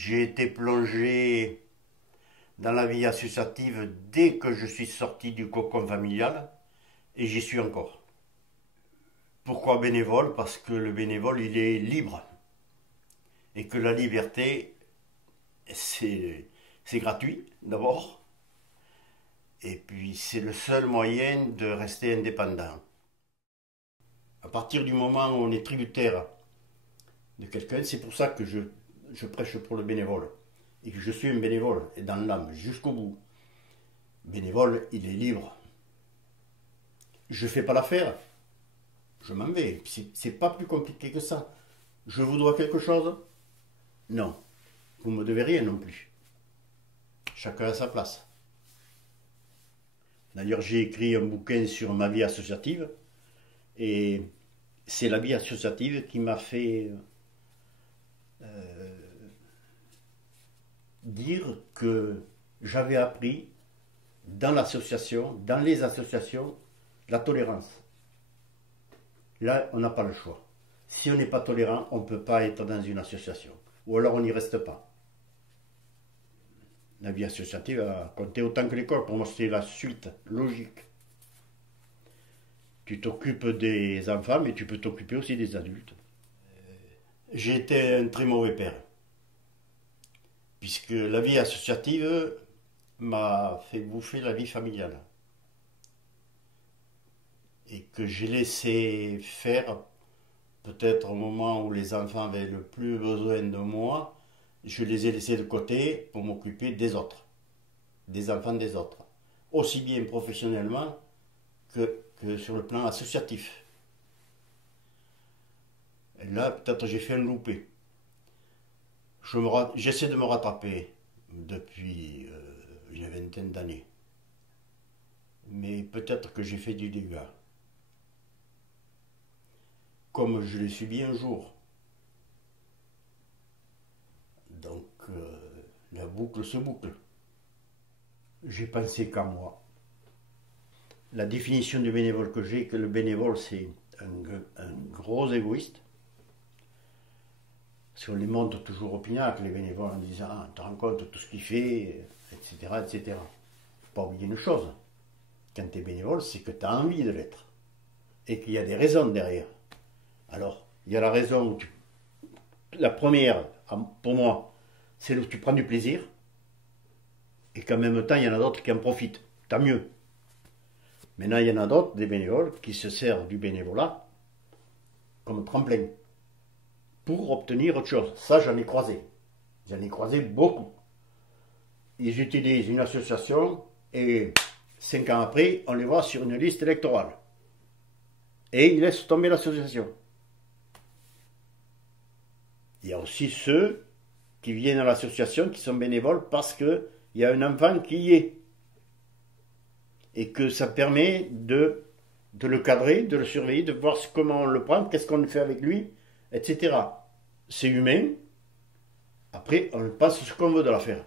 J'ai été plongé dans la vie associative dès que je suis sorti du cocon familial et j'y suis encore. Pourquoi bénévole? Parce que le bénévole, il est libre et que la liberté, c'est gratuit d'abord et puis c'est le seul moyen de rester indépendant. À partir du moment où on est tributaire de quelqu'un, c'est pour ça que je prêche pour le bénévole et que je suis un bénévole et dans l'âme jusqu'au bout. Bénévole, il est libre. Je ne fais pas l'affaire, je m'en vais. C'est pas plus compliqué que ça. Je vous dois quelque chose? Non. Vous ne me devez rien non plus. Chacun à sa place. D'ailleurs, j'ai écrit un bouquin sur ma vie associative et c'est la vie associative qui m'a fait dire que j'avais appris dans l'association, dans les associations, la tolérance. Là, on n'a pas le choix. Si on n'est pas tolérant, on ne peut pas être dans une association. Ou alors on n'y reste pas. La vie associative a compté autant que l'école. Pour moi, c'est la suite logique. Tu t'occupes des enfants, mais tu peux t'occuper aussi des adultes. J'ai été un très mauvais père. Puisque la vie associative m'a fait bouffer la vie familiale. Et que j'ai laissé faire, peut-être au moment où les enfants avaient le plus besoin de moi, je les ai laissés de côté pour m'occuper des autres, des enfants des autres, aussi bien professionnellement que sur le plan associatif. Et là, peut-être j'ai fait un loupé. J'essaie de me rattraper depuis une vingtaine d'années. Mais peut-être que j'ai fait du dégât. Comme je l'ai subi un jour. Donc, la boucle se boucle. J'ai pensé qu'à moi. La définition du bénévole que j'ai, que le bénévole, c'est un gros égoïste. Parce qu'on les monte toujours au pinacle, les bénévoles, en disant ah, « tu te rends compte de tout ce qu'il fait, etc. etc. » Il ne faut pas oublier une chose. Quand tu es bénévole, c'est que tu as envie de l'être. Et qu'il y a des raisons derrière. Alors, il y a la raison où la première, pour moi, c'est où tu prends du plaisir. Et qu'en même temps, il y en a d'autres qui en profitent. Tant mieux. Maintenant, il y en a d'autres, des bénévoles, qui se servent du bénévolat comme tremplin pour obtenir autre chose. Ça, j'en ai croisé. J'en ai croisé beaucoup. Ils utilisent une association et 5 ans après, on les voit sur une liste électorale. Et ils laissent tomber l'association. Il y a aussi ceux qui viennent à l'association, qui sont bénévoles parce qu'il y a un enfant qui y est. Et que ça permet de le cadrer, de le surveiller, de voir comment on le prend, qu'est-ce qu'on fait avec lui, etc. C'est humain. Après, on passe ce qu'on veut de l'affaire.